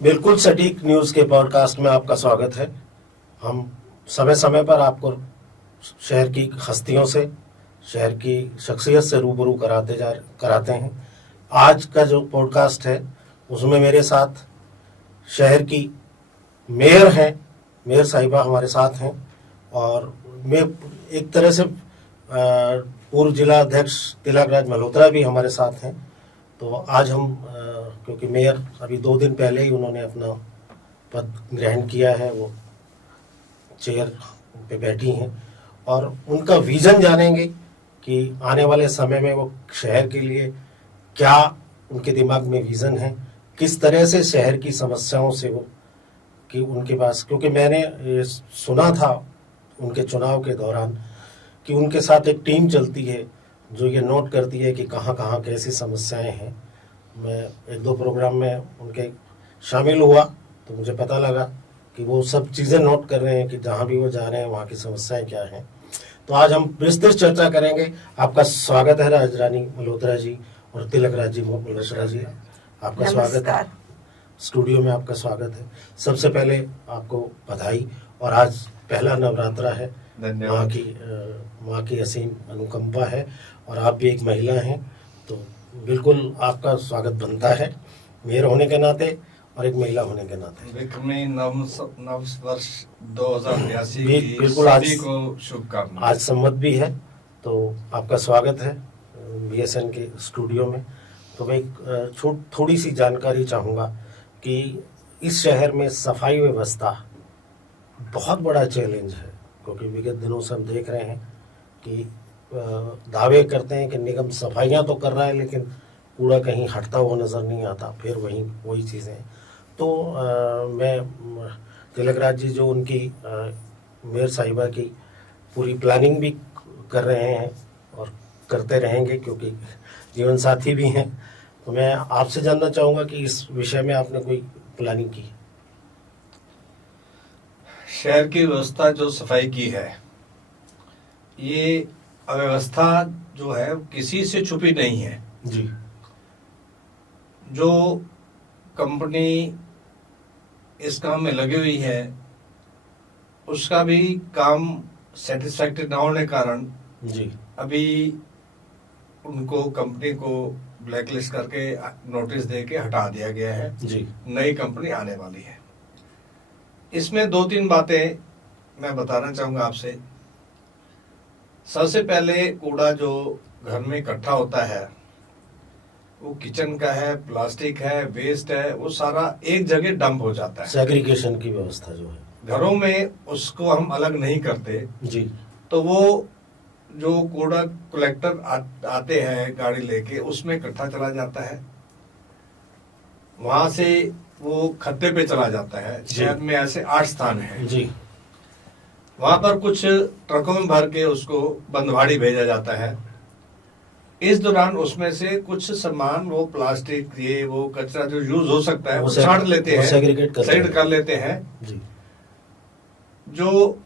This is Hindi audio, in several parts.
बिल्कुल सटीक न्यूज़ के पॉडकास्ट में आपका स्वागत है। हम समय समय पर आपको शहर की हस्तियों से, शहर की शख्सियत से रूबरू कराते हैं। आज का जो पॉडकास्ट है उसमें मेरे साथ शहर की मेयर हैं, मेयर साहिबा हमारे साथ हैं, और मैं एक तरह से पूर्व जिला अध्यक्ष तिलकराज मल्होत्रा भी हमारे साथ हैं। तो आज हम क्योंकि मेयर अभी 2 दिन पहले ही उन्होंने अपना पद ग्रहण किया है, वो चेयर पे बैठी हैं, और उनका विज़न जानेंगे कि आने वाले समय में वो शहर के लिए क्या उनके दिमाग में विज़न है, किस तरह से शहर की समस्याओं से वो कि उनके पास, क्योंकि मैंने ये सुना था उनके चुनाव के दौरान कि उनके साथ एक टीम चलती है जो ये नोट करती है कि कहाँ कहाँ कैसी समस्याएं हैं। मैं 1-2 प्रोग्राम में उनके शामिल हुआ तो मुझे पता लगा कि वो सब चीज़ें नोट कर रहे हैं कि जहाँ भी वो जा रहे हैं वहाँ की समस्याएं क्या हैं। तो आज हम विस्तृत चर्चा करेंगे। आपका स्वागत है राजरानी मल्होत्रा जी और तिलकराज जी मल्होत्रा जी, आपका स्वागत है। स्टूडियो में आपका स्वागत है। सबसे पहले आपको बधाई, और आज पहला नवरात्रा है। माँ की असीम अनुकंपा है, और आप भी एक महिला हैं, तो बिल्कुल आपका स्वागत बनता है मेयर होने के नाते और एक महिला होने के नाते। नव वर्ष 2082 की बिल्कुल सभी को शुभकामनाएं। आज संवत भी है, तो आपका स्वागत है BSN के स्टूडियो में। तो मैं थोड़ी सी जानकारी चाहूँगा कि इस शहर में सफाई व्यवस्था बहुत बड़ा चैलेंज है, क्योंकि विगत दिनों से हम देख रहे हैं कि दावे करते हैं कि निगम सफाइयाँ तो कर रहा है लेकिन कूड़ा कहीं हटता हुआ नज़र नहीं आता, फिर वही चीज़ें। तो मैं तिलकराज जी जो उनकी मेयर साहिबा की पूरी प्लानिंग भी कर रहे हैं और करते रहेंगे, क्योंकि जीवन साथी भी हैं, तो मैं आपसे जानना चाहूँगा कि इस विषय में आपने कोई प्लानिंग की? शहर की व्यवस्था जो सफाई की है, ये अव्यवस्था जो है किसी से छुपी नहीं है जी। जो कंपनी इस काम में लगी हुई है उसका भी काम सेटिस्फैक्टरी ना होने कारण जी अभी उनको कंपनी को ब्लैकलिस्ट करके नोटिस दे के हटा दिया गया है। जी। नई कंपनी आने वाली है। इसमें 2-3 बातें मैं बताना चाहूंगा आपसे। सबसे पहले कूड़ा जो घर में इकट्ठा होता है, वो किचन का है, प्लास्टिक है, वेस्ट है, वो सारा एक जगह डंप हो जाता है। सेग्रीगेशन की व्यवस्था जो है घरों में उसको हम अलग नहीं करते जी। तो वो जो कूड़ा कलेक्टर आते हैं गाड़ी लेके, उसमें इकट्ठा चला जाता है, वहां से वो खत्ते पे चला जाता है। शहर में ऐसे 8 स्थान हैं जी। वहां पर कुछ ट्रकों में भर के उसको बंदवाड़ी भेजा जाता है। इस दौरान उसमें से कुछ सामान, वो प्लास्टिक, ये वो कचरा जो यूज हो सकता है वो छांट लेते हैं, सेग्रीगेट कर लेते हैं जी। जो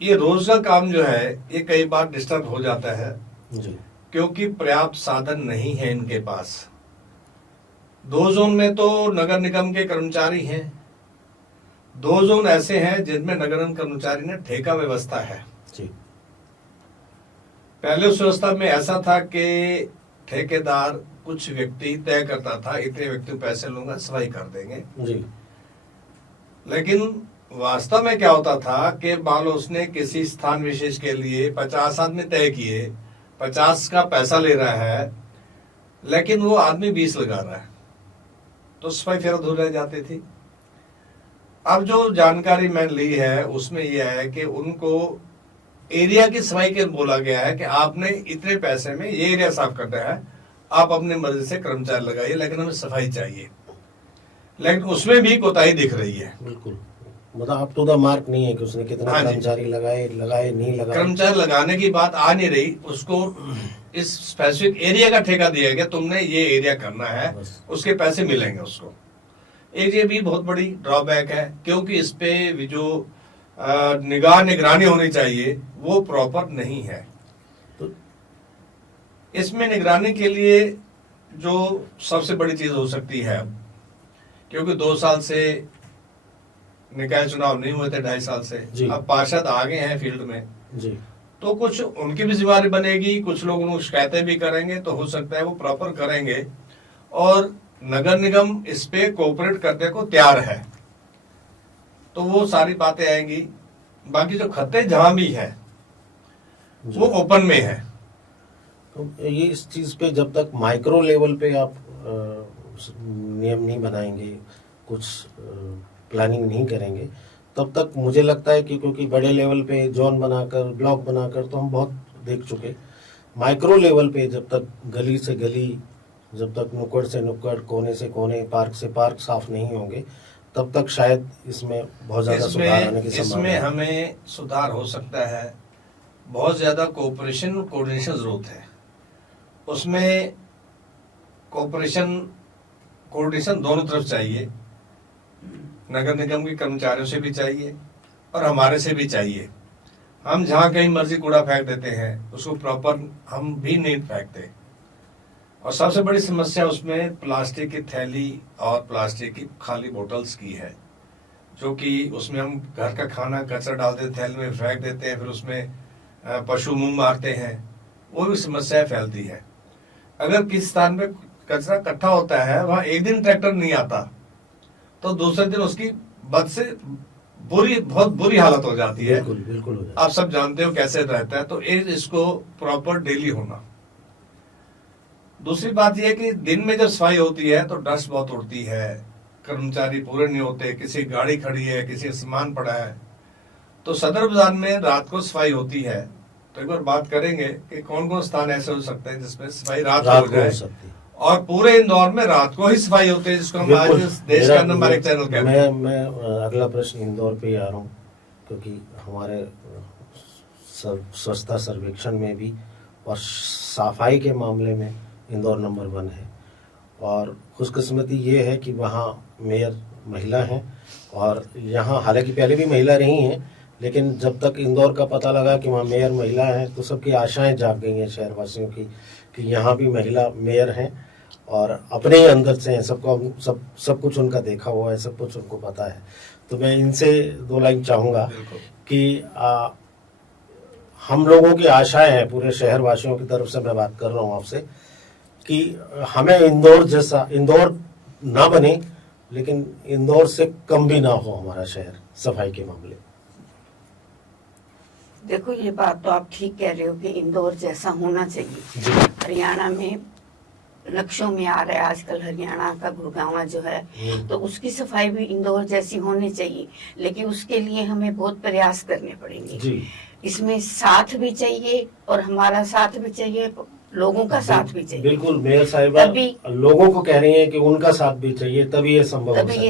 ये रोज का काम जो है ये कई बार डिस्टर्ब हो जाता है जी। क्योंकि पर्याप्त साधन नहीं है इनके पास। 2 जोन में तो नगर निगम के कर्मचारी हैं, 2 जोन ऐसे हैं जिनमें नगर निगम कर्मचारी ने ठेका व्यवस्था है जी। पहले उस व्यवस्था में ऐसा था कि ठेकेदार कुछ व्यक्ति तय करता था, इतने व्यक्ति पैसे लूंगा, सफाई कर देंगे जी। लेकिन वास्तव में क्या होता था कि मान लो उसने किसी स्थान विशेष के लिए 50 आदमी तय किए, 50 का पैसा ले रहा है, लेकिन वो आदमी 20 लगा रहा है, तो सफाई फिर अधूरी रह जाती थी। अब जो जानकारी मैंने ली है उसमें यह है कि उनको एरिया की सफाई के बोला गया है कि आपने इतने पैसे में ये एरिया साफ करना है, आप अपनी मर्जी से कर्मचारी लगाइए, लेकिन हमें सफाई चाहिए। लेकिन उसमें भी कोताही दिख रही है। बिल्कुल, मतलब अप टू द मार्क नहीं है कि उसने कितना कर्मचारी लगाए नहीं लगाए। कर्मचारी लगाने की बात आ नहीं रही, उसको इस स्पेसिफिक एरिया का ठेका दिया गया, तुमने ये एरिया करना है, उसके पैसे मिलेंगे उसको। एक ये भी बहुत बड़ी ड्रॉबैक है, क्योंकि इस पे जो निगरानी होनी चाहिए वो प्रॉपर नहीं है। तो इसमें निगरानी के लिए जो सबसे बड़ी चीज हो सकती है क्योंकि 2 साल से निकाय चुनाव नहीं हुए थे, 2.5 साल से। जी। अब पार्षद आ गए हैं फील्ड में, जी तो कुछ उनकी भी जिम्मेदारी बनेगी, कुछ लोग उनको शिकायतें भी करेंगे, तो हो सकता है वो प्रॉपर करेंगे। और नगर निगम इस पे कोऑपरेट करने को तैयार है, तो वो सारी बातें आएंगी। बाकी जो खत्ते जहां भी है जी। वो ओपन में है। तो ये इस चीज पे जब तक माइक्रो लेवल पे आप नियम नहीं बनाएंगे, कुछ प्लानिंग नहीं करेंगे, तब तक मुझे लगता है कि क्योंकि बड़े लेवल पे जोन बनाकर, ब्लॉक बनाकर तो हम बहुत देख चुके, माइक्रो लेवल पे जब तक गली से गली, जब तक नुक्कड़ से नुक्कड़, कोने से कोने, पार्क से पार्क साफ नहीं होंगे, तब तक शायद इसमें बहुत ज्यादा सुधार आने की इसमें संभावना है। हमें सुधार हो सकता है। बहुत ज्यादा कोऑपरेशन कोऑर्डिनेशन जरूरत है। उसमें कोऑपरेशन कोऑर्डिनेशन दोनों तरफ चाहिए, नगर निगम के कर्मचारियों से भी चाहिए और हमारे से भी चाहिए। हम जहाँ कहीं मर्जी कूड़ा फेंक देते हैं, उसको प्रॉपर हम भी नहीं फेंकते। और सबसे बड़ी समस्या उसमें प्लास्टिक की थैली और प्लास्टिक की खाली बोतल्स की है, जो कि उसमें हम घर का खाना कचरा डालते हैं, थैली में फेंक देते हैं, फिर उसमें पशु मुंह मारते हैं, वो भी समस्या फैलती है। अगर किस स्थान पे कचरा इकट्ठा होता है, वहां एक दिन ट्रैक्टर नहीं आता, तो दूसरे दिन उसकी बद से बहुत बुरी हालत हो जाती है। बिल्कुल बिल्कुल हो जाएगा। आप सब जानते हो कैसे रहता है, तो इसको प्रॉपर डेली होना। दूसरी बात यह है कि दिन में जब सफाई होती है तो डस्ट बहुत उड़ती है, कर्मचारी पूरे नहीं होते, किसी गाड़ी खड़ी है, किसी सामान पड़ा है। तो सदर बाजार में रात को सफाई होती है, तो एक बार बात करेंगे कि कौन कौन स्थान ऐसे हो सकते हैं जिसमें सफाई रात को हो जाए। सकती है। और पूरे इंदौर में रात को ही सफाई होती है, जिसको हम आज बिल्कुल। देश का नंबर 1 चैनल कहते हैं। मैं अगला प्रश्न इंदौर पे ही आ रहा हूँ, क्योंकि हमारे स्वच्छता सर्वेक्षण में भी और सफाई के मामले में इंदौर नंबर 1 है। और खुशकिस्मती ये है कि वहाँ मेयर महिला हैं, और यहाँ हालांकि पहले भी महिला रही हैं, लेकिन जब तक इंदौर का पता लगा कि वहाँ मेयर महिला है, तो सबकी आशाएं जाग गई हैं शहरवासियों की कि यहाँ भी महिला मेयर हैं, और अपने ही अंदर से हैं, सब कुछ उनका देखा हुआ है, सब कुछ उनको पता है। तो मैं इनसे 2 लाइन चाहूँगा कि हम लोगों की आशाएं हैं, पूरे शहरवासियों की तरफ से मैं बात कर रहा हूँ आपसे, कि हमें इंदौर जैसा इंदौर ना बने, लेकिन इंदौर से कम भी ना हो हमारा शहर सफाई के मामले। देखो, ये बात तो आप ठीक कह रहे हो कि इंदौर जैसा होना चाहिए। जी। हरियाणा में नक्शों में आ रहा है आजकल, हरियाणा का गुड़गांव जो है, तो उसकी सफाई भी इंदौर जैसी होनी चाहिए, लेकिन उसके लिए हमें बहुत प्रयास करने पड़ेंगे। जी। इसमें साथ भी चाहिए, और हमारा साथ भी चाहिए, लोगों का साथ भी चाहिए। बिल्कुल, मेयर साहिबा लोगों को कह रही हैं कि उनका साथ भी चाहिए, तभी ये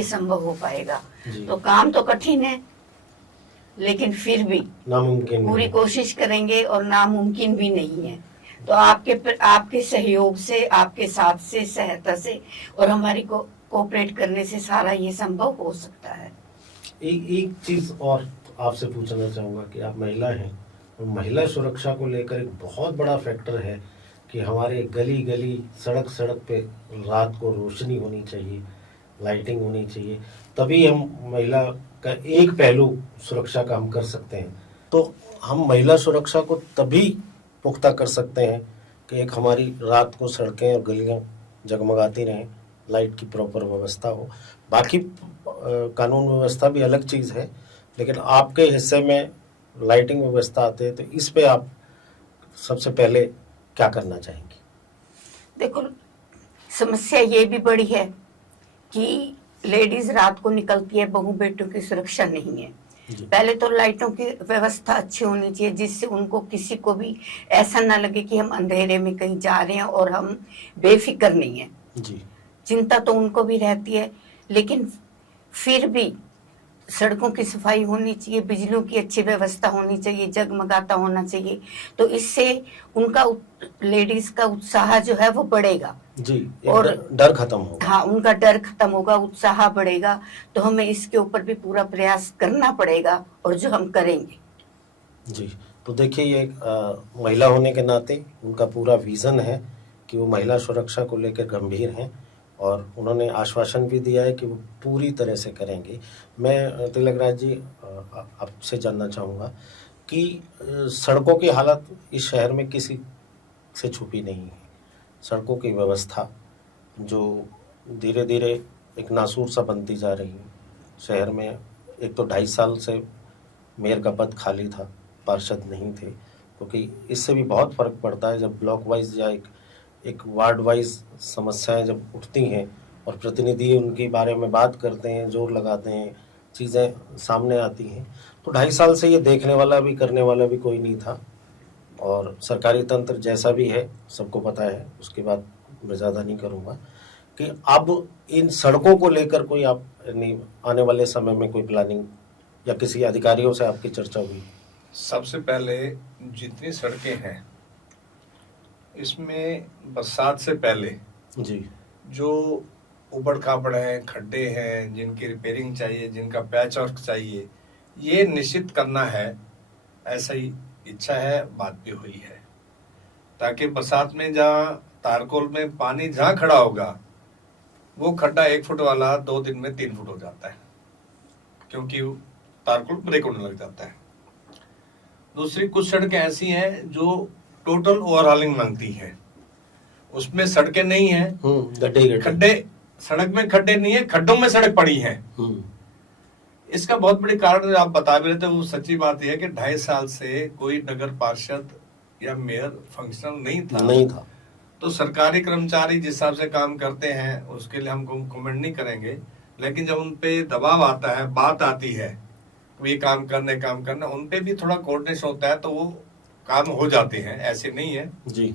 संभव हो पाएगा। तो काम तो कठिन है, लेकिन फिर भी नामुमकिन पूरी कोशिश करेंगे, और नामुमकिन भी नहीं है। तो आपके सहयोग से, आपके साथ से, सहायता से, और हमारी कोऑपरेट करने से सारा ये संभव हो सकता है। एक चीज और आपसे पूछना चाहूंगा कि आप महिला हैं, और महिला सुरक्षा को लेकर एक बहुत बड़ा फैक्टर है कि हमारे गली गली, सड़क सड़क पे रात को रोशनी होनी चाहिए, लाइटिंग होनी चाहिए, तभी हम महिला का एक पहलू सुरक्षा का हम कर सकते हैं। तो हम महिला सुरक्षा को तभी पुख्ता कर सकते हैं कि एक हमारी रात को सड़कें और गलियां जगमगाती रहें, लाइट की प्रॉपर व्यवस्था हो। बाकी कानून व्यवस्था भी अलग चीज़ है, लेकिन आपके हिस्से में लाइटिंग व्यवस्था आते हैं, तो इस पे आप सबसे पहले क्या करना चाहेंगे? देखो, समस्या ये भी बड़ी है कि लेडीज रात को निकलती है, बहू बेटों की सुरक्षा नहीं है। पहले तो लाइटों की व्यवस्था अच्छी होनी चाहिए, जिससे उनको किसी को भी ऐसा ना लगे कि हम अंधेरे में कहीं जा रहे हैं और हम बेफिक्र नहीं है। जी। चिंता तो उनको भी रहती है, लेकिन फिर भी सड़कों की सफाई होनी चाहिए, बिजलियों की अच्छी व्यवस्था होनी चाहिए, जगमगाता होना चाहिए। तो इससे उनका, लेडीज का उत्साह जो है वो बढ़ेगा। जी, और डर खत्म होगा। हाँ, उनका डर खत्म होगा, उत्साह बढ़ेगा। तो हमें इसके ऊपर भी पूरा प्रयास करना पड़ेगा, और जो हम करेंगे। जी, तो देखिए, ये महिला होने के नाते उनका पूरा विजन है कि वो महिला सुरक्षा को लेकर गंभीर हैं, और उन्होंने आश्वासन भी दिया है कि वो पूरी तरह से करेंगे। मैं तिलकराज जी आपसे जानना चाहूँगा कि सड़कों की हालत इस शहर में किसी से छुपी नहीं है। सड़कों की व्यवस्था जो धीरे धीरे एक नासूर सा बनती जा रही है शहर में। एक तो 2.5 साल से मेयर का पद खाली था, पार्षद नहीं थे, क्योंकि इससे भी बहुत फर्क पड़ता है जब ब्लॉक वाइज या एक वार्ड वाइज समस्याएं जब उठती हैं और प्रतिनिधि उनके बारे में बात करते हैं, जोर लगाते हैं, चीज़ें सामने आती हैं। तो 2.5 साल से ये देखने वाला भी करने वाला भी कोई नहीं था, और सरकारी तंत्र जैसा भी है सबको पता है, उसके बाद मैं ज़्यादा नहीं करूँगा कि अब इन सड़कों को लेकर कोई आप आने वाले समय में कोई प्लानिंग या किसी अधिकारियों से आपकी चर्चा हुई? सबसे पहले जितनी सड़कें हैं इसमें बरसात से पहले जी जो उबड़ खाबड़ है, खड्डे हैं, जिनकी रिपेयरिंग चाहिए, जिनका पैच वर्क चाहिए, ये निश्चित करना है। ऐसा ही इच्छा है, बात भी हुई है, ताकि बरसात में जहाँ तारकोल में पानी जहाँ खड़ा होगा वो खड्डा 1 फुट वाला 2 दिन में 3 फुट हो जाता है, क्योंकि तारकोल ब्रेक होने लग जाता है। दूसरी कुछ सड़कें ऐसी हैं जो टोटल ओवरहॉलिंग मांगती है, उसमें सड़कें नहीं है, गड्ढे खड्डे, सड़क में खड्डे नहीं है, खड्डों में सड़क पड़ी है। इसका बहुत बड़ी कारण आप बता भी रहे थे, वो सच्ची बात यह है कि 2.5 साल से कोई नगर पार्षद या मेयर फंक्शनल नहीं था। तो सरकारी कर्मचारी जिस हिसाब से काम करते हैं उसके लिए हम कमेंट नहीं करेंगे, लेकिन जब उन पे दबाव आता है, बात आती है ये काम करना, उन पे भी थोड़ा कोऑर्डिनेशन होता है तो वो काम हो जाते हैं, ऐसे नहीं है जी।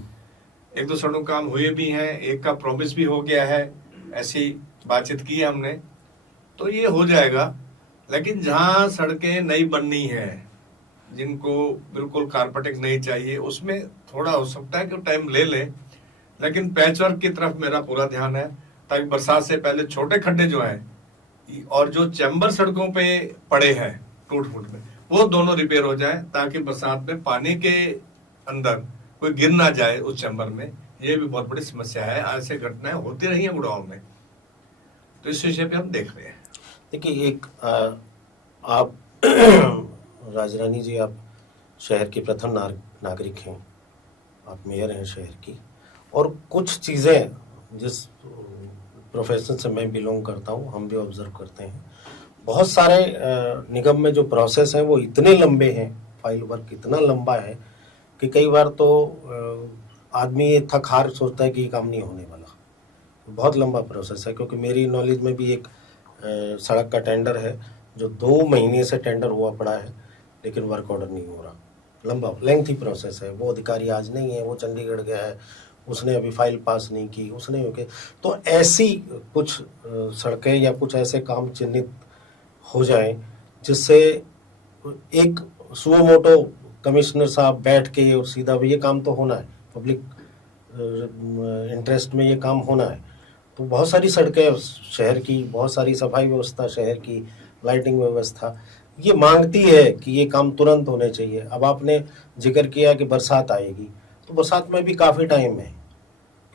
1-2 सड़कों काम हुए भी हैं, एक का प्रॉमिस भी हो गया है, ऐसी बातचीत की है हमने, तो ये हो जाएगा। लेकिन जहाँ सड़कें नई बननी है, जिनको बिल्कुल कारपेटिंग नहीं चाहिए, उसमें थोड़ा हो सकता है कि टाइम ले ले, लेकिन पैचवर्क की तरफ मेरा पूरा ध्यान है, ताकि बरसात से पहले छोटे खड्डे जो हैं और जो चैम्बर सड़कों पे पड़े हैं टूट फूट में, वो दोनों रिपेयर हो जाए, ताकि बरसात में पानी के अंदर कोई गिर ना जाए उस चैम्बर में। ये भी बहुत बड़ी समस्या है, ऐसे घटनाएं होती रही हैं गुड़गांव में, तो इस विषय पे हम देख रहे हैं। देखिए, एक आप राजरानी जी, आप शहर के प्रथम नागरिक हैं, आप मेयर हैं शहर की, और कुछ चीज़ें जिस प्रोफेशन से मैं बिलोंग करता हूँ हम भी ऑब्जर्व करते हैं, बहुत सारे निगम में जो प्रोसेस हैं वो इतने लंबे हैं, फाइल वर्क इतना लंबा है कि कई बार तो आदमी ये थक हार सोचता है कि ये काम नहीं होने वाला। बहुत लंबा प्रोसेस है, क्योंकि मेरी नॉलेज में भी एक सड़क का टेंडर है जो 2 महीने से टेंडर हुआ पड़ा है, लेकिन वर्क ऑर्डर नहीं हो रहा। लंबा लेंथी प्रोसेस है। वो अधिकारी आज नहीं है, वो चंडीगढ़ गया है, उसने अभी फाइल पास नहीं की, उसने ओके। तो ऐसी कुछ सड़कें या कुछ ऐसे काम चिन्हित हो जाएं जिससे एक सुओ मोटो कमिश्नर साहब बैठ के और सीधा भी ये काम तो होना है, पब्लिक इंटरेस्ट में ये काम होना है। तो बहुत सारी सड़कें शहर की, बहुत सारी सफाई व्यवस्था शहर की, लाइटिंग व्यवस्था ये मांगती है कि ये काम तुरंत होने चाहिए। अब आपने जिक्र किया कि बरसात आएगी, तो बरसात में भी काफ़ी टाइम है,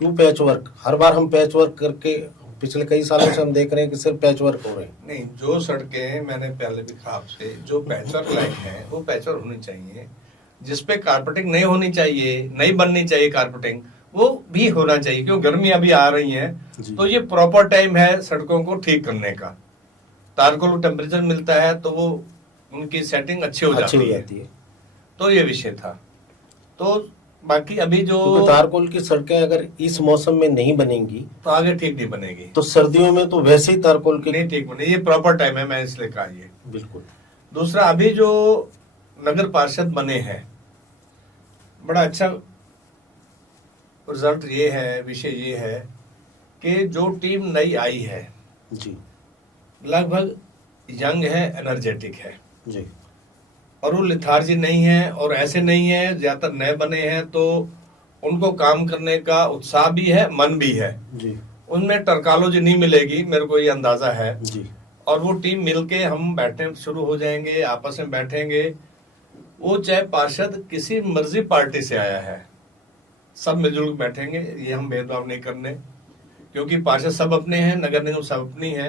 क्यों पैच वर्क? हर बार हम पैच वर्क करके, पिछले कई सालों से हम देख रहे हैं कि सिर्फ पैच वर्क हो रहे हैं। नहीं, जो सड़कें मैंने पहले भी कहा आपसे, जो पैच वर्क लाइन है वो पैच वर्क होनी चाहिए, जिसपे कारपेटिंग नहीं होनी चाहिए, नहीं बननी चाहिए कारपेटिंग, वो भी होना चाहिए, क्यों गर्मी अभी आ रही है, तो ये प्रॉपर टाइम है सड़कों को ठीक करने का। तारकोल टेम्परेचर मिलता है तो वो उनकी सेटिंग अच्छी हो जाती है। तो ये विषय था। तो बाकी अभी जो तारकोल की सड़कें अगर इस मौसम में नहीं बनेंगी तो आगे ठीक नहीं बनेगी, तो सर्दियों में तो वैसे ही तारकोल की नहीं ठीक बनेगी। ये प्रॉपर टाइम है, मैं इसलिए कहा ये बिल्कुल। दूसरा, अभी जो नगर पार्षद बने हैं, बड़ा अच्छा रिजल्ट ये है, विषय ये है कि जो टीम नई आई है जी, लगभग यंग है, एनर्जेटिक है जी, और वो लिथार्जी नहीं है, और ऐसे नहीं है ज्यादातर नए बने हैं तो उनको काम करने का उत्साह भी है, मन भी है जी, उनमें टर्कालोजी नहीं मिलेगी, मेरे को ये अंदाजा है जी। और वो टीम मिलके हम बैठने शुरू हो जाएंगे, आपस में बैठेंगे। वो चाहे पार्षद किसी मर्जी पार्टी से आया है, सब मिलजुल बैठेंगे, ये हम भेदभाव नहीं करने, क्योंकि पार्षद सब अपने हैं, नगर निगम सब अपनी है।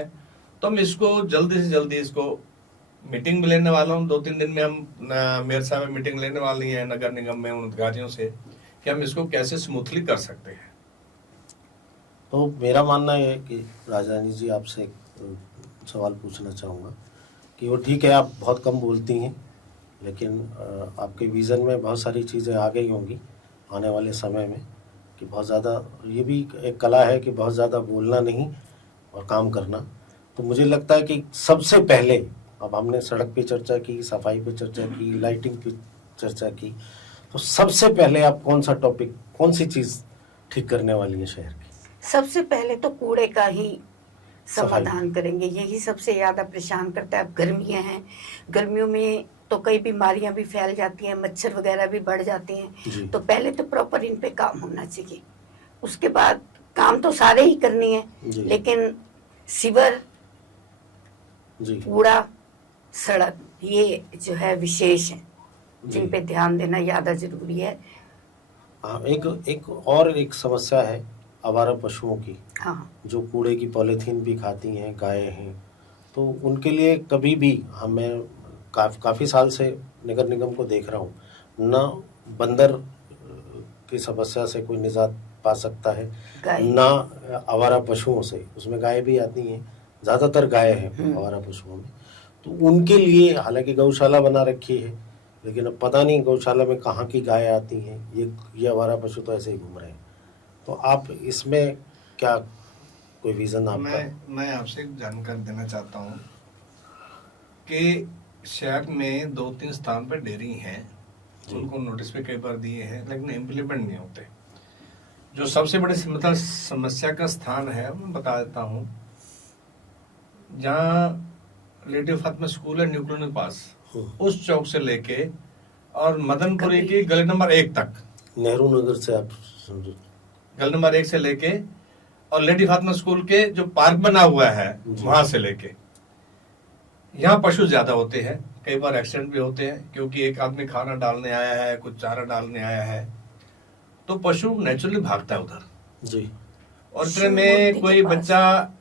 तो हम इसको जल्दी से जल्दी इसको मीटिंग में लेने वाला हूँ। 2-3 दिन में हम मेयर साहब मीटिंग लेने वाली है नगर निगम में उन अधिकारियों से कि हम इसको कैसे स्मूथली कर सकते हैं। तो मेरा मानना है कि राजरानी जी आपसे एक सवाल पूछना चाहूँगा कि वो ठीक है, आप बहुत कम बोलती हैं, लेकिन आपके विज़न में बहुत सारी चीज़ें आ गई होंगी आने वाले समय में कि बहुत ज़्यादा, ये भी एक कला है कि बहुत ज़्यादा बोलना नहीं और काम करना। तो मुझे लगता है कि सबसे पहले, अब हमने सड़क पे चर्चा की, सफाई पे चर्चा की, लाइटिंग पे चर्चा की, तो सबसे पहले आप कौन सा टॉपिक, कौन सी चीज़ ठीक करने वाली है शहर की? सबसे पहले तो कूड़े का ही सफाई। समाधान करेंगे, यही सबसे ज्यादा परेशान करता है। अब गर्मियां हैं, गर्मियों में तो कई बीमारियां भी फैल जाती हैं, मच्छर वगैरह भी बढ़ जाते जी। हैं। तो पहले तो प्रॉपर इन पे काम होना चाहिए। उसके बाद काम तो सारे ही करनी है, जी। लेकिन सीवर, जी कूड़ा, सड़क, ये जो है विशेष है, जिन जी। पे ध्यान देना ज्यादा जरूरी है। हाँ, एक और एक समस्या है आवारा पशुओं की, हाँ, जो कूड़े की पॉलीथीन भी खाती हैं, गायें हैं। तो उनके लिए कभी भी हमें काफ़ी साल से नगर निगम को देख रहा हूँ, ना बंदर की समस्या से कोई निजात पा सकता है, गाय। ना आवारा पशुओं से। उसमें गाय भी आती हैं, ज़्यादातर गाय हैं आवारा पशुओं में। तो उनके लिए हालांकि गौशाला बना रखी है, लेकिन अब पता नहीं गौशाला में कहाँ की गाय आती हैं, ये आवारा पशु तो ऐसे ही घूम रहे हैं। तो आप इसमें क्या कोई विजन आपका? मैं आपसे एक जानकारी देना चाहता हूँ कि शहर में 2-3 स्थान पर डेयरी हैं, उनको नोटिस पे कई बार दिए हैं, लेकिन इम्प्लीमेंट नहीं होते। जो सबसे बड़ी समस्या का स्थान है मैं बता देता हूँ, जहाँ लेडी फातिमा स्कूल है न्यू कॉलोनी के पास, उस चौक से लेके और मदनपुरी की गली नंबर 1 तक, नेहरू नगर से आप समझो, गली नंबर 1 से लेके और लेडी फातिमा स्कूल के जो पार्क बना हुआ है वहां से लेके, यहाँ पशु ज्यादा होते हैं। कई बार एक्सीडेंट भी होते हैं, क्योंकि एक आदमी खाना डालने आया है, कुछ चारा डालने आया है, तो पशु नेचुरली भागता है उधर जी। और इतने में कोई बच्चा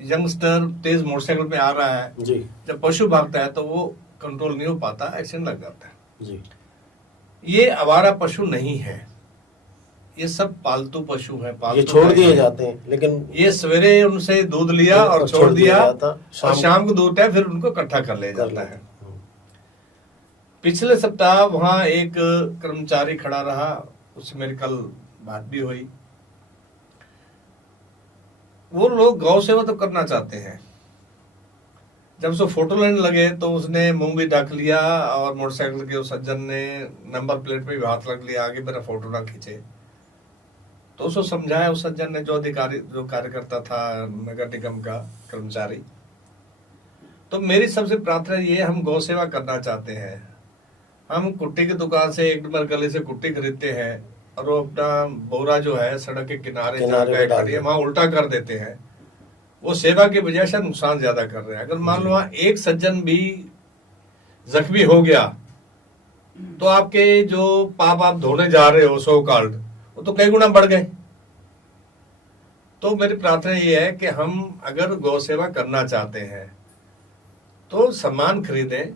यंगस्टर तेज मोटरसाइकिल पे आ रहा है, जी जब पशु भागता है तो वो कंट्रोल नहीं हो पाता, एक्सीडेंट लग जाता है। जी। ये आवारा पशु नहीं है, ये सब पालतू पशु हैं, ये पालतू छोड़ गाय दिए हैं। जाते हैं, लेकिन ये सवेरे उनसे दूध लिया और छोड़ दिया, और शाम को दूध है फिर उनको इकट्ठा कर ले जाता है। पिछले सप्ताह वहां एक कर्मचारी खड़ा रहा, उससे मेरी कल बात भी हुई। वो लोग गौ सेवा तो करना चाहते हैं, जब उसको फोटो लेने लगे तो उसने मुंह भी ढक लिया और मोटरसाइकिल के उस सज्जन ने नंबर प्लेट पे भी हाथ रख लिया, आगे मेरा फोटो ना खींचे। तो उसको समझाया उस सज्जन ने, जो कार्यकर्ता था नगर निगम का कर्मचारी। तो मेरी सबसे प्रार्थना ये, हम गौ सेवा करना चाहते हैं, हम कुट्टी की दुकान से 1 नंबर गली से कुट्टी खरीदते हैं और वो अपना बोरा जो है सड़क के किनारे पे डाल देते, वहां उल्टा कर देते हैं। वो सेवा की वजह से नुकसान ज्यादा कर रहे हैं। अगर मान लो वहां एक सज्जन भी जख्मी हो गया तो आपके जो पाप आप धोने जा रहे हो सो कॉल्ड, वो तो कई गुना बढ़ गए। तो मेरी प्रार्थना ये है कि हम अगर गौ सेवा करना चाहते हैं तो सामान खरीदें।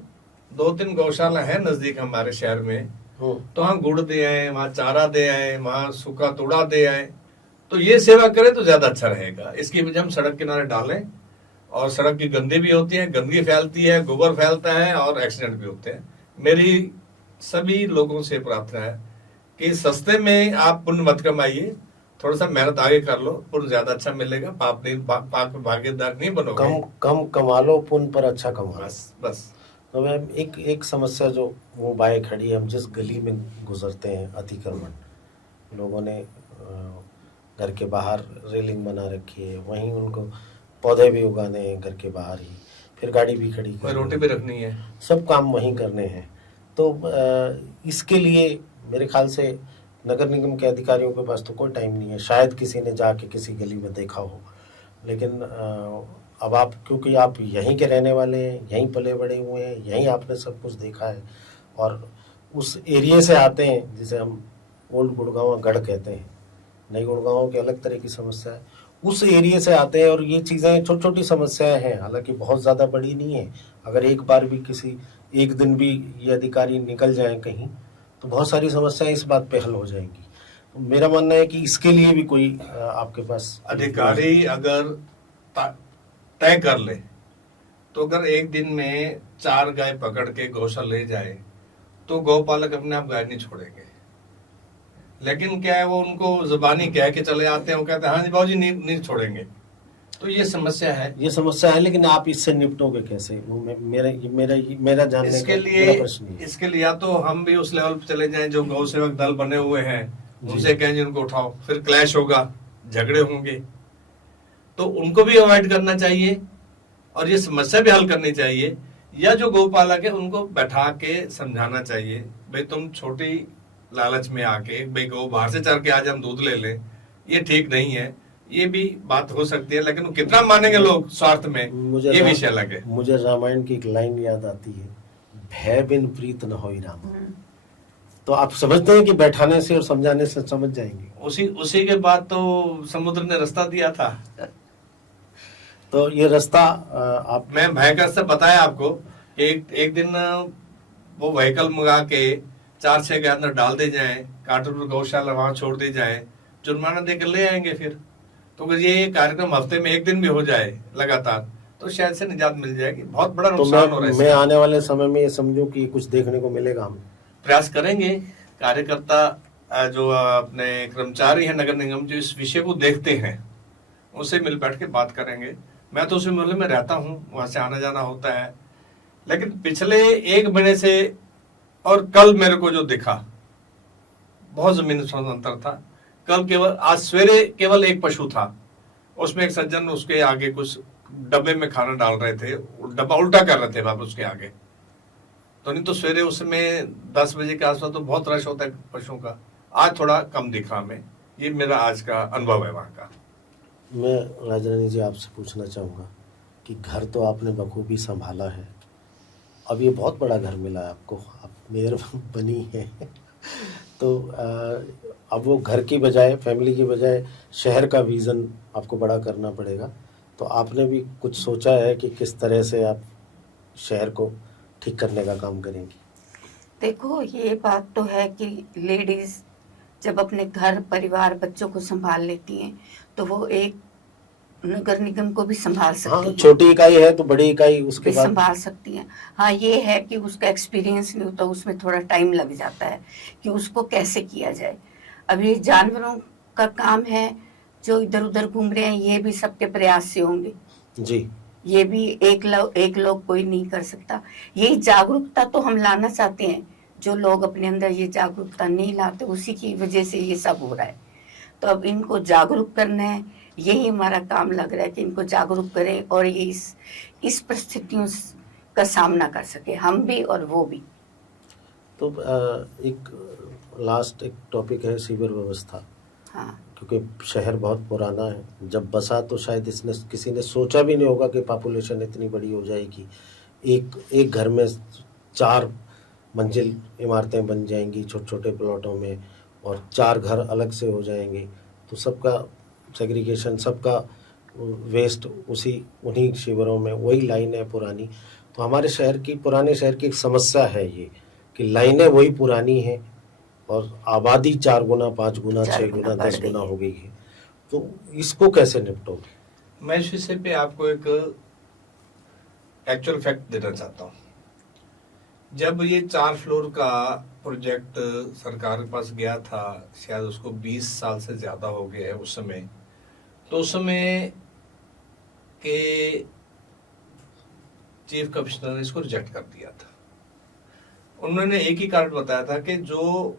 2-3 गौशाला है नजदीक हमारे शहर में, तो वहां गुड़ दे आए, वहां चारा दे आए, वहां सूखा तोड़ा दे आए, तो ये सेवा करें तो ज्यादा अच्छा रहेगा। इसकी वजह हम सड़क किनारे डालें, और सड़क की गंदी भी होती है, गंदगी फैलती है, गोबर फैलता है और एक्सीडेंट भी होते हैं। मेरी सभी लोगों से प्रार्थना है कि सस्ते में आप पुण्य मत कमाइए, थोड़ा सा मेहनत आगे कर लो, पुण्य ज्यादा अच्छा मिलेगा, पाप नहीं, पाप भागीदार नहीं बनोगे। कम कमा लो, पुण्य पर अच्छा कमा लो। बस। तो मैं एक समस्या जो वो बाएं खड़ी है, हम जिस गली में गुजरते हैं अतिक्रमण, लोगों ने घर के बाहर रेलिंग बना रखी है, वहीं उनको पौधे भी उगाने हैं घर के बाहर ही, फिर गाड़ी भी खड़ी कोई रोटी भी रखनी है, सब काम वहीं करने हैं। तो इसके लिए मेरे ख्याल से नगर निगम के अधिकारियों के पास तो कोई टाइम नहीं है। शायद किसी ने जाके किसी गली में देखा हो, लेकिन अब आप, क्योंकि आप यहीं के रहने वाले हैं, यहीं पले बड़े हुए हैं, यहीं आपने सब कुछ देखा है और उस एरिया से आते हैं जिसे हम ओल्ड गुड़गांव गढ़ कहते हैं। नई गुड़गांव की अलग तरह की समस्या है, उस एरिया से आते हैं और ये चीज़ें छोटी छोटी समस्याएं हैं, हालांकि बहुत ज़्यादा बड़ी नहीं है। अगर एक बार भी एक दिन भी ये अधिकारी निकल जाएं कहीं तो बहुत सारी समस्याएं इस बात पे हल हो जाएंगी। तो मेरा मानना है कि इसके लिए भी कोई आपके पास अधिकारी अगर तय कर ले तो अगर एक दिन में 4 गाय पकड़ के गौशाला ले जाए तो गौपालक अपने आप गाय नहीं छोड़ेंगे। लेकिन क्या है, वो उनको जुबानी कह के चले आते हैं, वो कहते हैं हाँ जी बाबूजी नहीं छोड़ेंगे। तो ये समस्या है, लेकिन आप इससे निपटोगे कैसे? वो मेरा जानने इसके का मेरा प्रश्न है। इसके लिए या तो हम भी उस लेवल पे चले जाएं, जो गौ सेवक दल बने हुए हैं उनसे कहें जी उनको उठाओ, फिर क्लैश होगा, झगड़े होंगे, तो उनको भी अवॉइड करना चाहिए और ये समस्या भी हल करनी चाहिए। या जो गौपालक है उनको बैठा के समझाना चाहिए, भाई तुम छोटी लालच में आके भाई गौ बाहर से चर के आज हम दूध ले लें, ये ठीक नहीं है। ये भी बात हो सकती है, लेकिन वो कितना मानेंगे लोग स्वार्थ में, ये विषय अलग है। मुझे रामायण की एक लाइन याद आती है, भय बिन प्रीत न होई राम। तो आप समझते हैं कि बैठाने से और समझाने से समझ जाएंगे। उसी के बाद तो समुद्र ने रास्ता दिया था। तो ये रास्ता मैं भयंकर से बताया आपको कि एक दिन वो व्हीकल मंगा के 4-6 के अंदर डाल दे जाए, काटरपुर गौशाला वहां छोड़ दी जाए, जुर्माना देकर ले आएंगे। फिर तो अगर ये कार्यक्रम हफ्ते में एक दिन भी हो जाए लगातार तो शायद से निजात मिल जाएगी। बहुत बड़ा नुकसान हो रहा है। मैं आने वाले समय में ये समझूं कि कुछ देखने को मिलेगा। हम प्रयास करेंगे, कार्यकर्ता जो अपने कर्मचारी हैं नगर निगम जो इस विषय को देखते हैं उनसे मिल बैठ के बात करेंगे। मैं तो उसी मोहल्ले में रहता हूँ, वहां से आना जाना होता है, लेकिन पिछले 1 महीने से और कल मेरे को जो दिखा बहुत जमीन अंतर था। आज सवेरे केवल एक पशु था, उसमें एक सज्जन उसके आगे कुछ डब्बे में खाना डाल रहे थे, डब्बा उल्टा कर रहे थे वापस उसके आगे। तो नहीं तो सवेरे उसमें 10 बजे के आसपास तो बहुत रश होता है पशुओं का। आज थोड़ा कम दिखा हमें, ये मेरा आज का अनुभव है वहां का। मैं राजरानी जी आपसे पूछना चाहूँगा कि घर तो आपने बखूबी संभाला है, अब ये बहुत बड़ा घर मिला है आपको, आप मेयर बनी है तो अब वो घर की बजाय, फैमिली की बजाय शहर का विज़न आपको बड़ा करना पड़ेगा। तो आपने भी कुछ सोचा है कि किस तरह से आप शहर को ठीक करने का काम करेंगी? देखो, ये बात तो है कि लेडीज जब अपने घर परिवार बच्चों को संभाल लेती हैं तो वो एक नगर निगम को भी संभाल सकती हैं। छोटी इकाई है तो बड़ी इकाई उसके बाद संभाल सकती हैं। हाँ, ये है कि उसका एक्सपीरियंस नहीं होता, उसमें थोड़ा टाइम लग जाता है कि उसको कैसे किया जाए। अब ये जानवरों का काम है जो इधर उधर घूम रहे हैं, ये भी सबके प्रयास से होंगे जी। ये भी एक लोग कोई नहीं कर सकता। यही जागरूकता तो हम लाना चाहते हैं, जो लोग अपने अंदर ये जागरूकता नहीं लाते उसी की वजह से ये सब हो रहा है। तो अब इनको जागरूक करना है, यही हमारा काम लग रहा है कि इनको जागरूक करें और ये इस परिस्थितियों का सामना कर सके, हम भी और वो भी। तो एक लास्ट एक टॉपिक है सीवर व्यवस्था। हाँ, क्योंकि शहर बहुत पुराना है, जब बसा तो शायद किसी ने सोचा भी नहीं होगा कि पॉपुलेशन इतनी बड़ी हो जाएगी। एक घर में 4 मंजिल इमारतें बन जाएंगी छोटे छोटे प्लॉटों में, और 4 घर अलग से हो जाएंगे। तो सबका सेग्रीगेशन, सबका वेस्ट उन्हीं शिविरों में, वही लाइन है पुरानी। तो हमारे पुराने शहर की एक समस्या है ये कि लाइनें वही पुरानी हैं और आबादी 4 गुना 5 गुना 6 गुना 10 गुना हो गई है। तो इसको कैसे निपटोगे? मैं इस विषय पे आपको एक एक्चुअल फैक्ट देना चाहता हूँ। जब ये 4 फ्लोर का प्रोजेक्ट सरकार के पास गया था, शायद उसको 20 साल से ज्यादा हो गया है उस समय, तो उस समय के चीफ कमिश्नर ने इसको रिजेक्ट कर दिया था। उन्होंने एक ही कारण बताया था कि जो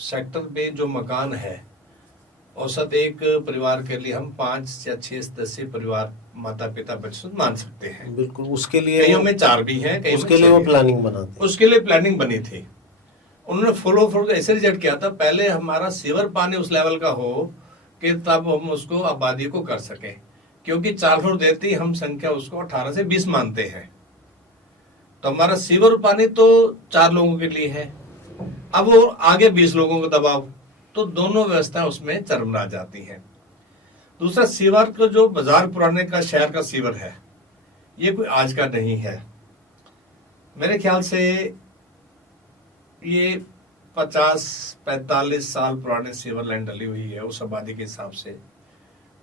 सेक्टर में जो मकान है, औसत एक परिवार के लिए हम 5 या 6 सदस्य परिवार, माता पिता बच्चे मान सकते हैं। बिल्कुल, उसके लिए कईयों में 4 भी हैं, उसके लिए वो प्लानिंग बनाते हैं। उसके लिए प्लानिंग बनी थी। उन्होंने फ्लो ऐसे रिजेक्ट किया था, पहले हमारा सीवर पानी उस लेवल का हो कि तब हम उसको आबादी को कर सके, क्योंकि 4 फ्लोर देते ही हम संख्या उसको 18 से 20 मानते हैं। तो हमारा सीवर पानी तो 4 लोगों के लिए है, अब वो आगे 20 लोगों को दबाव, तो दोनों व्यवस्थाएं उसमें चरमरा जाती हैं। दूसरा, सीवर का जो बाजार पुराने का शहर का सीवर है, ये कोई आज का नहीं है। मेरे ख्याल से ये 50-45 साल पुराने सीवर लाइन डली हुई है उस आबादी के हिसाब से।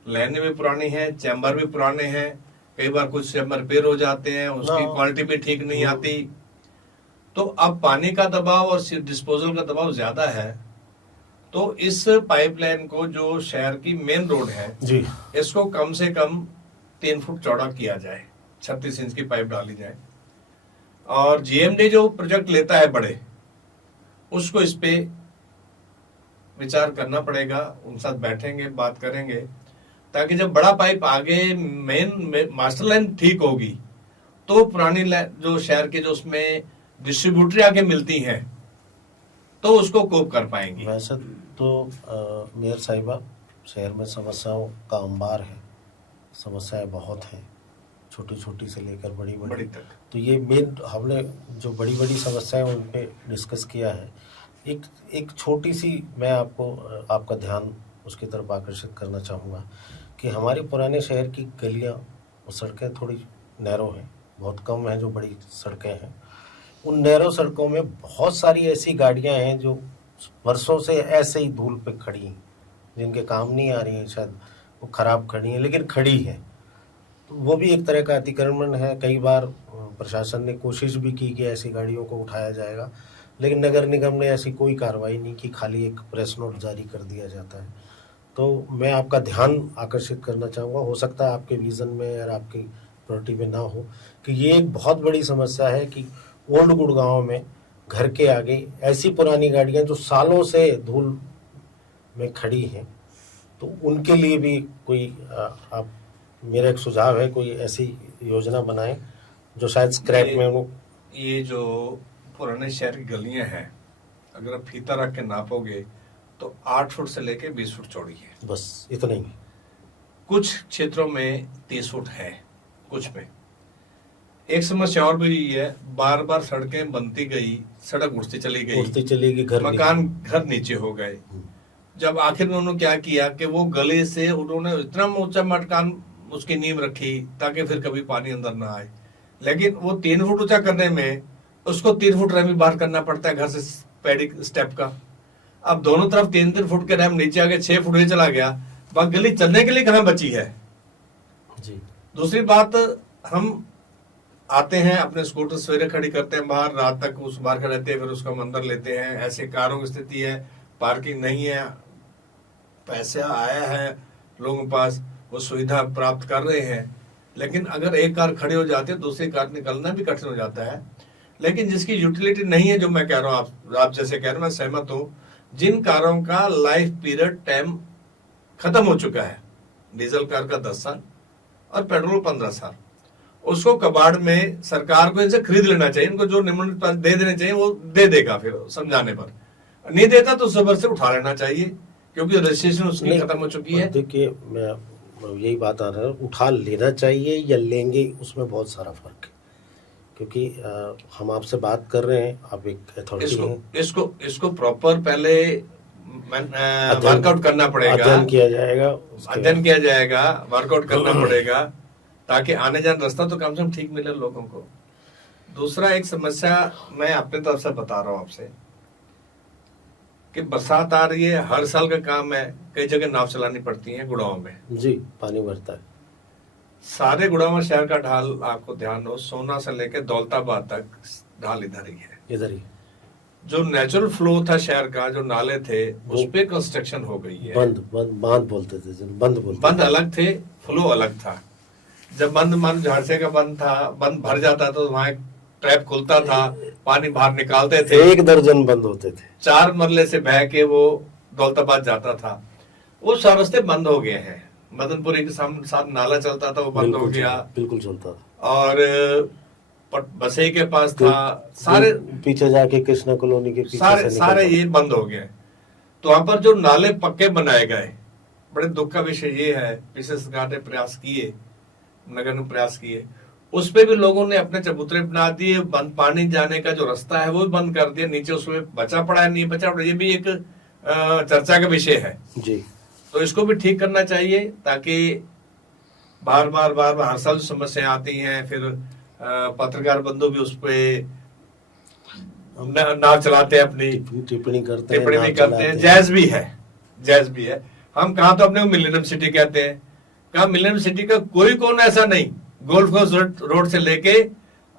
लाइनें भी पुरानी हैं, चैम्बर भी पुराने हैं, कई बार कुछ चैम्बर रिपेयर हो जाते हैं, उसकी क्वालिटी भी ठीक नहीं आती। तो अब पानी का दबाव और डिस्पोजल का दबाव ज्यादा है, तो इस पाइपलाइन को जो शहर की मेन रोड है जी, इसको कम से कम 3 फुट चौड़ा किया जाए, 36 इंच की पाइप डाली जाए। और जीएमडी जो प्रोजेक्ट लेता है बड़े, उसको इस पे विचार करना पड़ेगा, उनके साथ बैठेंगे, बात करेंगे, ताकि जब बड़ा पाइप आगे मेन मास्टर लाइन ठीक होगी तो पुरानी जो शहर के जो उसमें डिस्ट्रीब्यूटरी आगे मिलती हैं तो उसको कोप कर पाएंगे। वैसे तो मेयर साहिबा, शहर में समस्याओं का अंबार है, समस्याएं बहुत हैं, छोटी छोटी से लेकर बड़ी बड़ी तक। तो ये मेन हमने जो बड़ी बड़ी समस्याएं उन पे डिस्कस किया है। एक छोटी सी मैं आपका ध्यान उसकी तरफ आकर्षित करना चाहूँगा कि हमारे पुराने शहर की गलियाँ और सड़कें थोड़ी नैरो हैं, बहुत कम हैं जो बड़ी सड़कें हैं। उन नैरो सड़कों में बहुत सारी ऐसी गाड़ियाँ हैं जो वर्षों से ऐसे ही धूल पे खड़ी हैं, जिनके काम नहीं आ रही हैं, शायद वो खराब खड़ी हैं लेकिन खड़ी हैं। तो वो भी एक तरह का अतिक्रमण है। कई बार प्रशासन ने कोशिश भी की कि ऐसी गाड़ियों को उठाया जाएगा, लेकिन नगर निगम ने ऐसी कोई कार्रवाई नहीं की, खाली एक प्रेस नोट जारी कर दिया जाता है। तो मैं आपका ध्यान आकर्षित करना चाहूँगा, हो सकता है आपके विज़न में और आपकी प्रायोरिटी में ना हो, कि ये एक बहुत बड़ी समस्या है कि ओल्ड गुड़गांव में घर के आगे ऐसी पुरानी गाड़ियाँ जो सालों से धूल में खड़ी हैं, तो उनके लिए भी कोई आप, मेरा एक सुझाव है, कोई ऐसी योजना बनाएं जो शायद स्क्रैप में हो। ये जो पुराने शहर की गलियां हैं, अगर आप फीता रख के नापोगे तो 8 फुट से लेके 20 फुट चौड़ी है, बस इतना ही। कुछ क्षेत्रों में 30 फुट है, कुछ में। एक समस्या और भी यही है, बार बार सड़कें बनती गई, सड़क उठती चली गई, घर नीचे हो गए। जब आखिर में उन्होंने क्या किया कि वो गले से उन्होंने इतना ऊंचा मकान उसकी नींव रखी ताकि फिर कभी पानी अंदर ना आए, लेकिन वो 3 फुट ऊंचा करने में उसको 3 फुट रैम बाहर करना पड़ता है घर से, पैडिक स्टेप का। अब दोनों तरफ 3-3 फुट के रैम नीचे आ गए, 6 फुट ही चला गया, वह गली चलने के लिए कहाँ बची है जी। दूसरी बात, हम आते हैं अपने स्कूटर सवेरे खड़ी करते हैं बाहर, रात तक उस बाहर खड़े रहते हैं, फिर उसको हम अंदर लेते हैं। ऐसे कारों की स्थिति है, पार्किंग नहीं है, पैसा आया है लोगों के पास, वो सुविधा प्राप्त कर रहे हैं, लेकिन अगर एक कार खड़ी हो जाती है दूसरी कार निकलना भी कठिन हो जाता है। लेकिन जिसकी यूटिलिटी नहीं है, जो मैं कह रहा हूँ, आप जैसे कह रहे हैं, मैं सहमत हूँ, जिन कारों का लाइफ पीरियड टाइम खत्म हो चुका है, डीजल कार का 10 साल और पेट्रोल 15 साल, उसको कबाड़ में सरकार को इनसे खरीद लेना चाहिए, इनको जो निम्न दे देने चाहिए वो दे देगा, फिर समझाने पर नहीं देता तो सबर से उठा लेना चाहिए, क्योंकि रजिस्ट्रेशन उसकी खत्म हो चुकी है। देखिए, मैं यही बात आ रहा है, उठा लेना चाहिए या लेंगे, उसमें बहुत सारा फर्क है, क्योंकि हम आपसे बात कर रहे हैं, आप एक अथॉरिटी हैं। इसको प्रॉपर पहले वर्कआउट करना पड़ेगा, अध्ययन किया जाएगा, वर्कआउट करना पड़ेगा, ताकि आने जाने रास्ता तो कम से कम ठीक मिले लोगों को। दूसरा एक समस्या मैं अपने तरफ से बता रहा हूँ आपसे, कि बरसात आ रही है, हर साल का काम है, कई जगह नाव चलानी पड़ती है गुड़गांव में जी, पानी भरता है। सारे गुड़गांव शहर का ढाल आपको ध्यान हो, सोना से लेकर दौलताबाद तक ढाल इधर ही है, इधर ही। जो नेचुरल फ्लो था शहर का, जो नाले थे, उस पे कंस्ट्रक्शन हो गई है। बांध बोलते थे, बंद अलग थे, फ्लो अलग था। जब बंद झाड़से का बंद था, बंद भर जाता तो वहां एक ट्रैप खुलता था, पानी बाहर निकालते थे, 1 दर्जन बंद होते थे, 4 मरले से बह के वो दौलताबाद जाता था। वो सारे रास्ते बंद हो गए हैं। मदनपुरी के साथ नाला चलता था, वो बंद हो गया, बिल्कुल चलता था। और बसई के पास था, सारे पीछे जाके कृष्णा कॉलोनी के पीछे सारे ये बंद हो गए। तो वहां पर जो नाले पक्के बनाए गए, बड़े दुख का विषय ये है, पिछले सरकार ने प्रयास किए, नगर ने प्रयास किए, उस पे भी लोगों ने अपने चबूतरे बना दिए, बंद पानी जाने का जो रास्ता है वो भी बंद कर दिया, नीचे उसमें बचा पड़ा है नहीं बचा पड़ा, ये भी एक चर्चा का विषय है जी। तो इसको भी ठीक करना चाहिए, ताकि बार बार हर साल समस्याएं आती हैं, फिर पत्रकार बंधु भी उस पे नाव चलाते हैं, अपनी टिप्पणी करते टिप्पणी भी करते हैं। जायज भी है। हम कहा तो अपने को मिलेनियम सिटी कहते हैं, कहा मिलेनियम सिटी का कोई कोना ऐसा नहीं, गोल्फ कोर्स रोड से लेके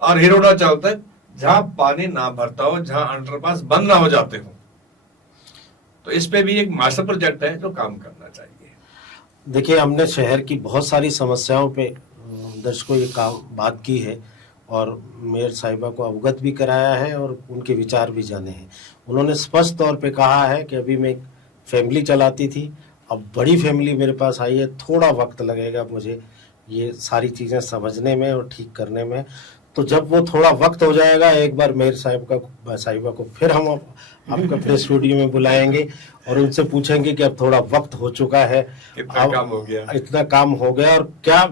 और हिरोडा चौक तक, जहां पानी ना भरता हो, जहां अंडरपास बंद ना हो जाते हो। तो इस पे भी एक मास्टर प्रोजेक्ट है जो काम करना चाहिए। देखिए, हमने शहर की बहुत सारी समस्याओं पे दर्शकों ये काम बात की है और मेयर साहिबा को अवगत भी कराया है और उनके विचार भी जाने हैं। उन्होंने स्पष्ट तौर पे कहा है कि अभी मैं एक फैमिली चलाती थी, अब बड़ी फैमिली मेरे पास आई है, थोड़ा वक्त लगेगा मुझे ये सारी चीज़ें समझने में और ठीक करने में। तो जब वो थोड़ा वक्त हो जाएगा, एक बार मेयर साहिबा को फिर हम आपका प्रेस स्टूडियो में बुलाएंगे और उनसे पूछेंगे कि अब थोड़ा वक्त हो चुका है, इतना काम हो गया, इतना काम हो गया और क्या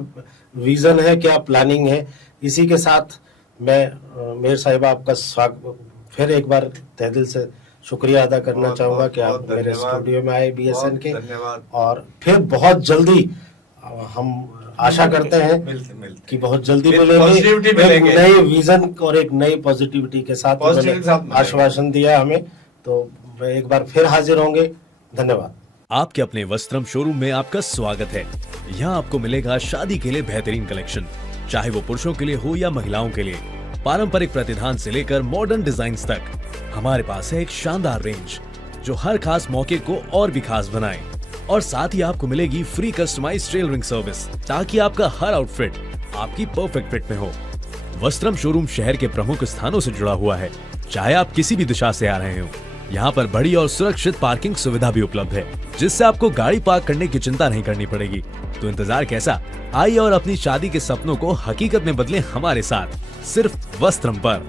विजन है, क्या प्लानिंग है। इसी के साथ मैं मेयर साहिबा आपका स्वागत फिर एक बार तहे दिल से शुक्रिया अदा करना चाहूंगा कि आप मेरे स्टूडियो में आए BSN के, और फिर बहुत जल्दी हम आशा करते हैं कि बहुत जल्दी मिलेंगे, एक नए विजन और एक नई पॉजिटिविटी के साथ आश्वासन दिया हमें। तो एक बार फिर हाजिर होंगे। धन्यवाद। आपके अपने वस्त्रम शोरूम में आपका स्वागत है। यहाँ आपको मिलेगा शादी के लिए बेहतरीन कलेक्शन, चाहे वो पुरुषों के लिए हो या महिलाओं के लिए। पारंपरिक प्रतिधान से लेकर मॉडर्न डिजाइन्स तक हमारे पास है एक शानदार रेंज जो हर खास मौके को और भी खास बनाए। और साथ ही आपको मिलेगी फ्री कस्टमाइज्ड टेलरिंग सर्विस, ताकि आपका हर आउटफिट आपकी परफेक्ट फिट में हो। वस्त्रम शोरूम शहर के प्रमुख स्थानों से जुड़ा हुआ है, चाहे आप किसी भी दिशा से आ रहे हो। यहाँ पर बड़ी और सुरक्षित पार्किंग सुविधा भी उपलब्ध है, जिससे आपको गाड़ी पार्क करने की चिंता नहीं करनी पड़ेगी। तो इंतजार कैसा, आइए और अपनी शादी के सपनों को हकीकत में बदलें हमारे साथ, सिर्फ वस्त्रम पर।